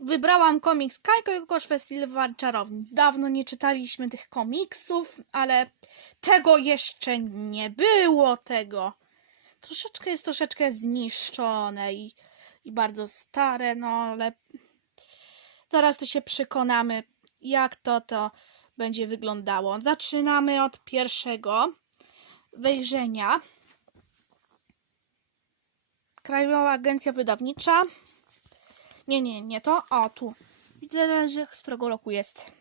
wybrałam komiks Kajko i Kokosz Festiwal Czarownic. Dawno nie czytaliśmy tych komiksów, ale tego jeszcze nie było tego. Troszeczkę jest troszeczkę zniszczone i, i bardzo stare, no ale zaraz to się przekonamy, jak to to będzie wyglądało. Zaczynamy od pierwszego wejrzenia. Krajowa Agencja Wydawnicza. Nie, nie, nie to. O, tu. Widzę, że z którego roku jest.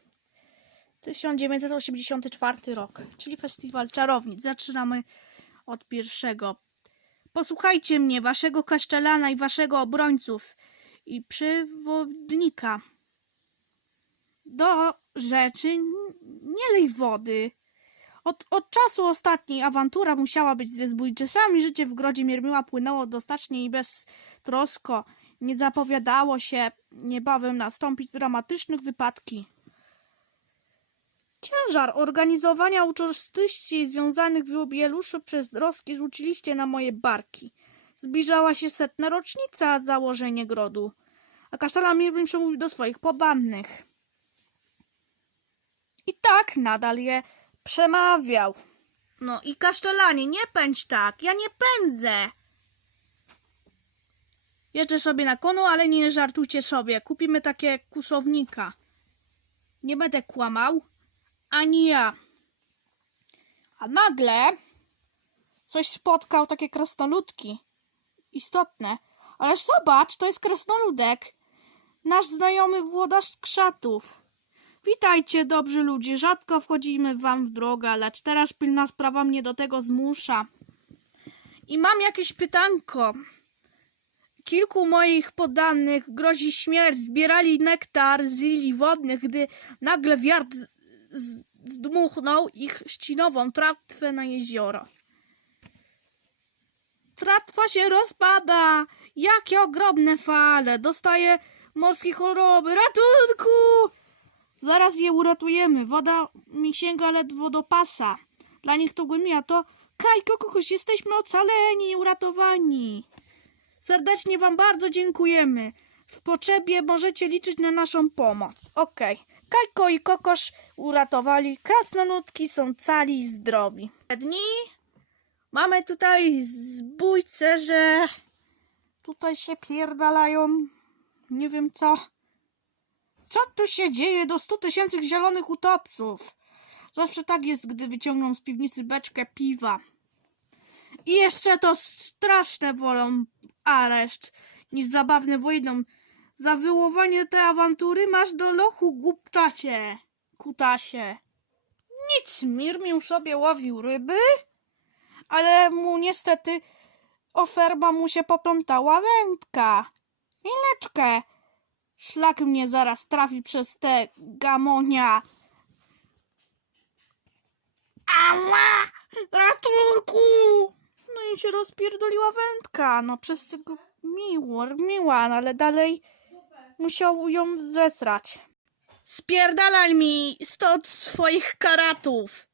1984 rok, czyli Festiwal Czarownic. Zaczynamy od pierwszego. Posłuchajcie mnie, waszego kasztelana i waszego obrońców i przewodnika. Do rzeczy nie lej wody. Od, od czasu ostatniej awantura musiała być ze zbójczysami. Życie w grodzie Miermiła płynęło dostacznie i beztrosko. Nie zapowiadało się niebawem nastąpić dramatycznych wypadki. Ciężar organizowania uczestności związanych w jubileuszu przez troski zrzuciliście na moje barki. Zbliżała się setna rocznica założenia grodu, a kasztelan Mirblin przemówił do swoich poddanych. I tak nadal je przemawiał. No i kasztelanie, nie pędź tak, ja nie pędzę. Jeżdżę sobie na konu, ale nie żartujcie sobie. Kupimy takie kusownika. Nie będę kłamał, ani ja. A nagle coś spotkał takie krasnoludki. Istotne. Ależ zobacz, to jest krasnoludek. Nasz znajomy włodarz krzatów. Witajcie, dobrzy ludzie. Rzadko wchodzimy wam w drogę, lecz teraz pilna sprawa mnie do tego zmusza. I mam jakieś pytanko. Kilku moich poddanych grozi śmierć. Zbierali nektar z lilii wodnych, gdy nagle wiatr zdmuchnął ich ścinową tratwę na jezioro. Tratwa się rozpada. Jakie ogromne fale. Dostaje morskie choroby. Ratunku! Zaraz je uratujemy. Woda mi sięga ledwo do pasa. Dla nich to głębia. To Kajko, kogoś jesteśmy ocaleni uratowani. Serdecznie wam bardzo dziękujemy. W potrzebie możecie liczyć na naszą pomoc. Okej. Kajko i Kokosz uratowali. Krasnoludki są cali i zdrowi. Dni mamy tutaj zbójce, że tutaj się pierdalają. Nie wiem co. Co tu się dzieje do stu tysięcy zielonych utopców? Zawsze tak jest, gdy wyciągną z piwnicy beczkę piwa. I jeszcze to straszne wolą areszt niż zabawne wojną. Za wyłowanie tej awantury masz do lochu głupczasie, kutasie. Nic, Mirmił sobie łowił ryby, ale mu niestety oferma mu się poplątała wędka. Chwileczkę, szlak mnie zaraz trafi przez te gamonia. Ała! Ratunku! No i się rozpierdoliła wędka. No przez tego miło, miła, no ale dalej musiał ją zesrać. Spierdalaj mi stąd swoich karatów.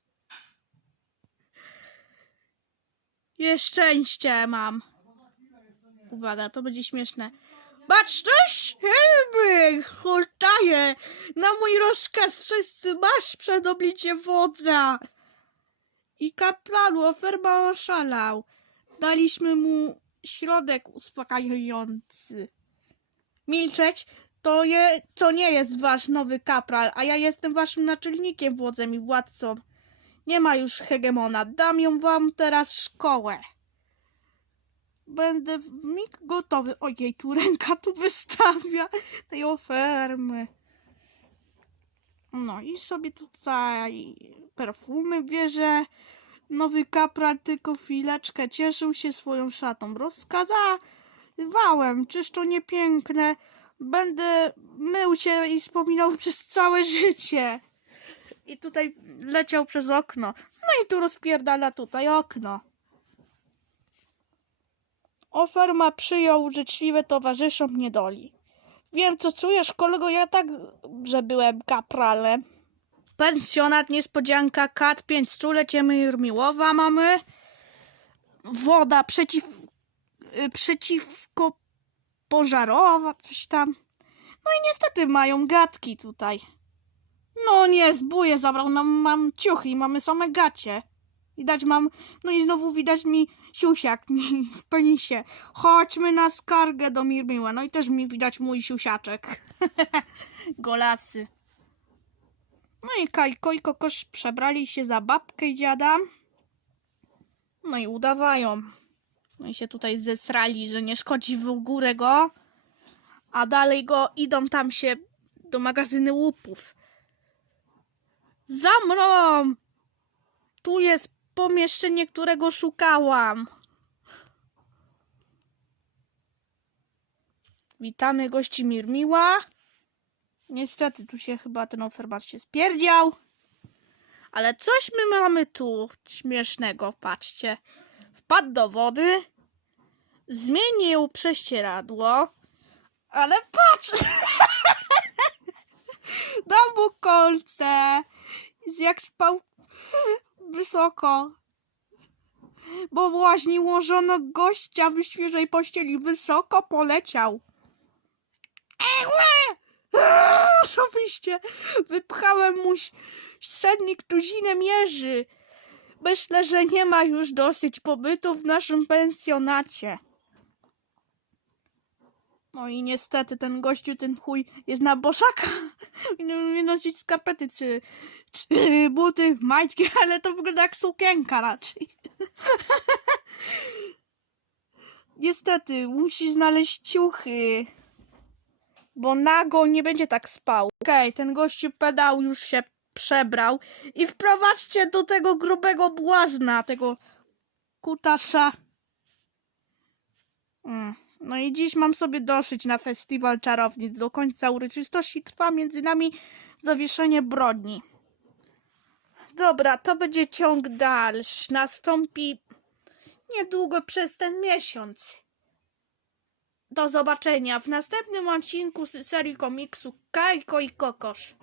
Je szczęście mam. Uwaga, to będzie śmieszne. Baczność chyby, hultaje. Na mój rozkaz wszyscy masz przed oblicze wodza. I kapralu oferma oszalał. Daliśmy mu środek uspokajający. Milczeć, to, je, to nie jest wasz nowy kapral, a ja jestem waszym naczelnikiem, wodzem i władcą. Nie ma już hegemona. Dam ją wam teraz szkołę. Będę w mig gotowy. Ojej, tu ręka tu wystawia tej ofermy. No i sobie tutaj perfumy bierze. Nowy kapral tylko chwileczkę cieszył się swoją szatą. Rozkazywałem, czyż to nie piękne. Będę mył się i wspominał przez całe życie. I tutaj leciał przez okno. No i tu rozpierdala tutaj okno. Oferma przyjął życzliwe towarzyszom niedoli. Wiem, co czujesz, kolego, ja tak, że byłem kapralem. Pensjonat, niespodzianka, kat, pięć stulecie, Jurmiłowa mamy. Woda przeciw, y, przeciwko pożarowa, coś tam. No i niestety mają gadki tutaj. No nie, zbóje zabrał nam, mam ciuchy i mamy same gacie. Widać mam, no i znowu widać mi siusiak mi w penisie. Chodźmy na skargę do Mirmiła. No i też mi widać mój siusiaczek. Golasy. No i Kajko i Kokosz przebrali się za babkę i dziada. No i udawają. No i się tutaj zesrali, że nie szkodzi w górę go. A dalej go idą tam się do magazyny łupów. Za mną! Tu jest pomieszczenie, którego szukałam. Witamy gości Mirmiła. Niestety, tu się chyba ten ofermat się spierdział. Ale coś my mamy tu śmiesznego, patrzcie. Wpadł do wody, zmienił prześcieradło, ale patrz! Dam mu kolce, jak spał wysoko. Bo właśnie ułożono gościa w świeżej pościeli. Wysoko poleciał. Eee, Oczywiście wypchałem mu sennik tuzinę mierzy. Myślę, że nie ma już dosyć pobytu w naszym pensjonacie. No i niestety ten gościu, ten chuj jest na boszaka. Nie umie nosić skarpety czy, czy buty, majtki, ale to wygląda jak sukienka raczej. Niestety, musi znaleźć ciuchy. Bo nago nie będzie tak spał. Okej, ten gościu pedał już się przebrał. I wprowadźcie do tego grubego błazna, tego kutasza. Mm. No i dziś mam sobie doszyć na festiwal czarownic. Do końca uroczystości trwa między nami zawieszenie brodni. Dobra, to będzie ciąg dalszy. Nastąpi niedługo przez ten miesiąc. Do zobaczenia w następnym odcinku serii komiksu Kajko i Kokosz.